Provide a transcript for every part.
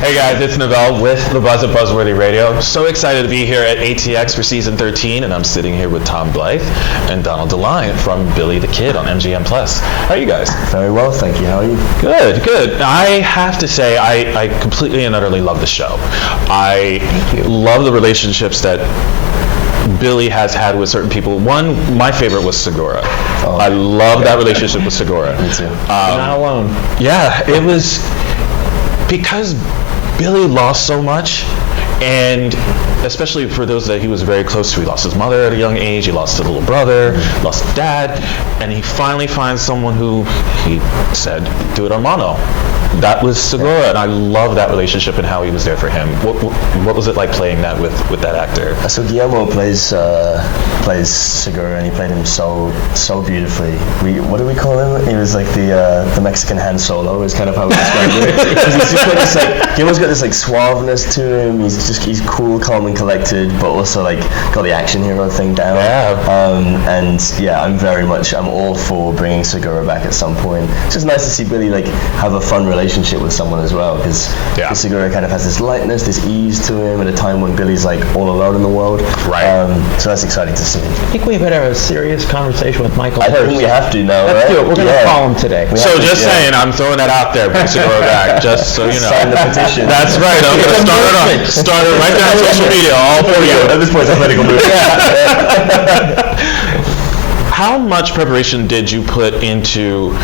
Hey guys, it's Novell with The Buzz at Buzzworthy Radio. So excited to be here at ATX for season 13, and I'm sitting here with Tom Blyth and Donald DeLine from Billy the Kid on MGM+. How are you guys? Very well, thank you. How are you? Good, good. I have to say, I completely and utterly love the show. I love the relationships that Billy has had with certain people. One, my favorite was Segura. Oh, I love that relationship with Segura. Me too. You're not alone. Yeah, it was because Billy lost so much, and especially for those that he was very close to. He lost his mother at a young age, he lost his little brother, lost his dad, and he finally finds someone who he said, do it on mono. That was Segura, and I love that relationship and how he was there for him. What was it like playing that with that actor? So Guillermo plays Segura, and he played him so beautifully. What do we call him? He was like the Mexican Han Solo, is kind of how we describe it. Because he's just got this Guillermo's got this suaveness to him. He's cool, calm, and collected, but also got the action hero thing down. Yeah. And yeah, I'm all for bringing Segura back at some point. It's just nice to see Billy have a fun relationship with someone as well, because Segura kind of has this lightness, this ease to him at a time when Billy's all alone in the world. Right. So that's exciting to see. I think we better have a serious conversation with Michael. I think we have to now, Let's right? do it. We're going to call him today. Saying, I'm throwing that out there, bring Segura back, just so you know. Sign the petition. That's right. I'm going to start it right there on social media, all for you. At this point, it's a political move. How much preparation did you put into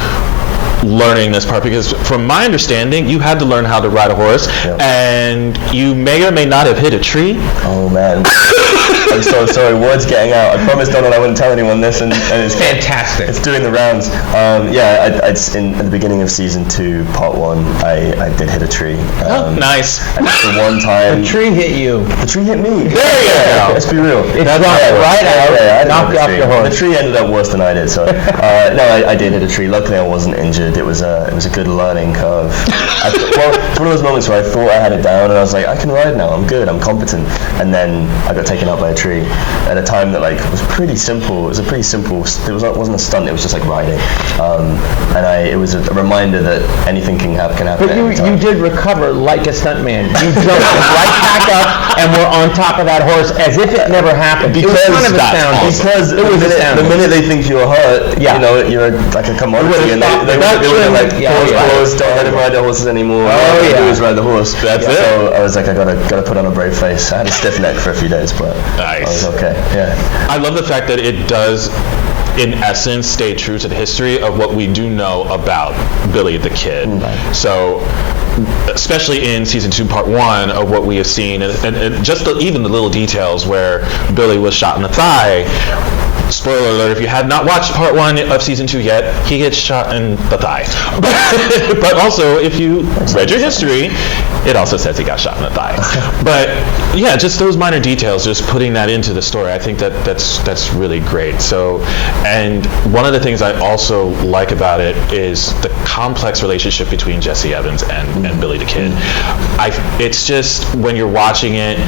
learning this part? Because from my understanding, you had to learn how to ride a horse, and you may or may not have hit a tree. Oh man. I'm so sorry, word's getting out. I promised Donald I wouldn't tell anyone this, and it's fantastic. It's doing the rounds. At the beginning of season 2, part 1, I did hit a tree. Nice. And that's the one time. The tree hit you. The tree hit me. There you go. Let's be real. It knocked right out. Knocked you off your horse. The tree ended up worse than I did. So no, I did hit a tree. Luckily, I wasn't injured. It was a good learning curve. It's one of those moments where I thought I had it down, and I was like, I can ride now. I'm good. I'm competent. And then I got taken out by a tree at a time that was pretty simple. It was a pretty simple. It wasn't a stunt. It was just riding. It was a reminder that anything can happen. But you did recover like a stuntman. You jumped right back up and were on top of that horse as if it never happened. Because it was kind of astounding. Because the minute they think you're hurt, you're like a commodity, and they would pause, don't let him ride the horses anymore. All he do is ride the horse. That's it. So I was like, I gotta put on a brave face. I had a stiff neck for a few days, but I was okay. Yeah. I love the fact that it does, in essence, stay true to the history of what we do know about Billy the Kid. Right. So, especially in season 2, part 1, of what we have seen, and just even the little details where Billy was shot in the thigh. Spoiler alert, if you have not watched part 1 of season 2 yet, he gets shot in the thigh. But also, if you read your history, it also says he got shot in the thigh. But yeah, just those minor details, just putting that into the story, I think that's really great. So, and one of the things I also like about it is the complex relationship between Jesse Evans and Billy the Kid. It's just, when you're watching it,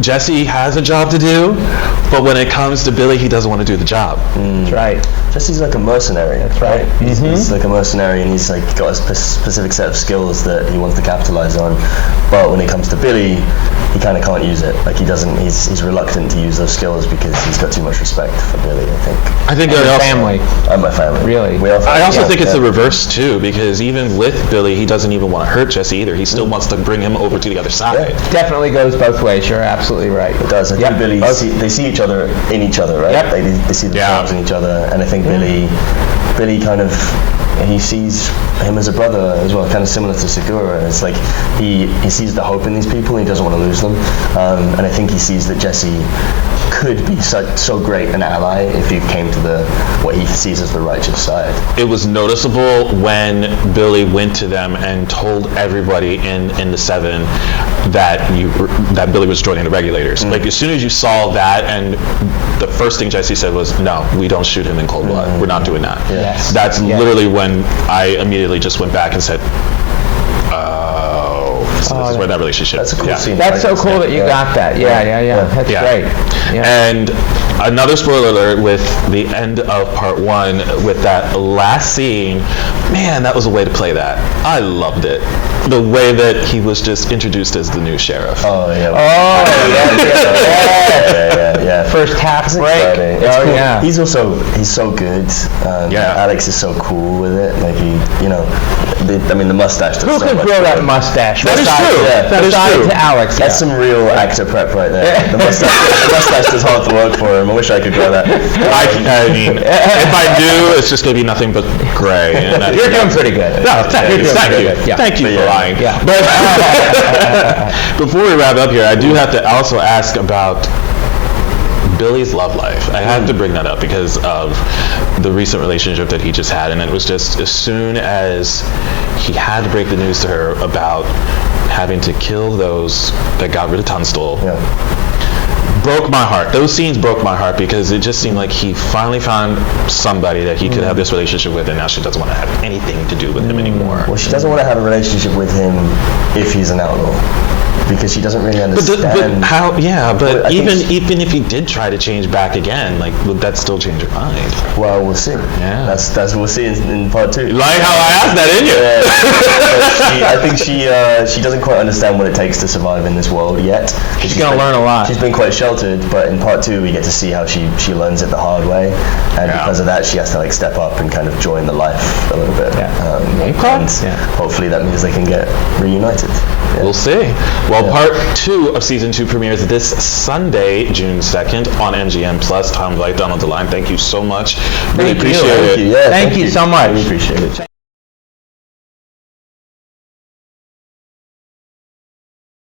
Jesse has a job to do, but when it comes to Billy, he doesn't want to do the job. That's right. Jesse's like a mercenary. That's right. He's like a mercenary, and he's got a specific set of skills that he wants to capitalize on. But when it comes to Billy, he kind of can't use it. He doesn't. He's reluctant to use those skills because he's got too much respect for Billy, I think. And your family. And my family. Really. I also think it's the reverse too, because even with Billy, he doesn't even want to hurt Jesse either. He still wants to bring him over to the other side. Yeah. Definitely goes both ways. You're absolutely right. It does. I think Billy, they see each other in each other, right? Yep. They see themselves in each other, and I think Billy kind of, he sees him as a brother as well, kind of similar to Segura. It's like he sees the hope in these people, and he doesn't want to lose them. And I think he sees that Jesse could be so great an ally if he came to what he sees as the righteous side. It was noticeable when Billy went to them and told everybody in the 7 that Billy was joining the regulators. As soon as you saw that, and the first thing Jesse said was, "No, we don't shoot him in cold blood. We're not doing that." Yes. That's literally when I immediately just went back and said, So this is where that relationship. That's a cool scene. That's so cool that you got that. Yeah. That's great. Yeah. And another spoiler alert with the end of part 1 with that last scene. Man, that was a way to play that. I loved it. the way that he was just introduced as the new sheriff. Oh yeah. Yeah. First half break. It's cool. Yeah. He's so good. Alex is so cool with it. Like the mustache. Who can grow that mustache? That is true. Yeah, that is true. To Alex. That's some real actor prep right there. The mustache does hard to work for him. I wish I could grow that. I mean, if I do, it's just going to be nothing but gray. And You're doing pretty good. No, thank you. Yeah. Thank you for lying. Yeah. But before we wrap up here, I do have to also ask about Billy's love life. I have to bring that up because of the recent relationship that he just had, and it was just as soon as he had to break the news to her about having to kill those that got rid of Tunstall. Broke my heart. Those scenes broke my heart because it just seemed like he finally found somebody that he could have this relationship with, and now she doesn't want to have anything to do with him anymore. Well, she doesn't want to have a relationship with him if he's an outlaw, because she doesn't really understand. But how? Yeah, but Well, even if he did try to change back again, like, would that still change her mind? Well, we'll see. Yeah. That's we'll see in part 2. Like how I asked that, didn't you? I think she doesn't quite understand what it takes to survive in this world yet. She's going to learn a lot. She's been quite sheltered, but in part 2 we get to see how she learns it the hard way, and because of that she has to like step up and kind of join the life a little bit. And hopefully that means they can get reunited. We'll see. Well, part 2 of season 2 premieres this Sunday, June 2nd on MGM Plus. Tom Blyth, Donald DeLine, thank you so much. Really appreciate it. Thank you. Thank you so much. Really appreciate it.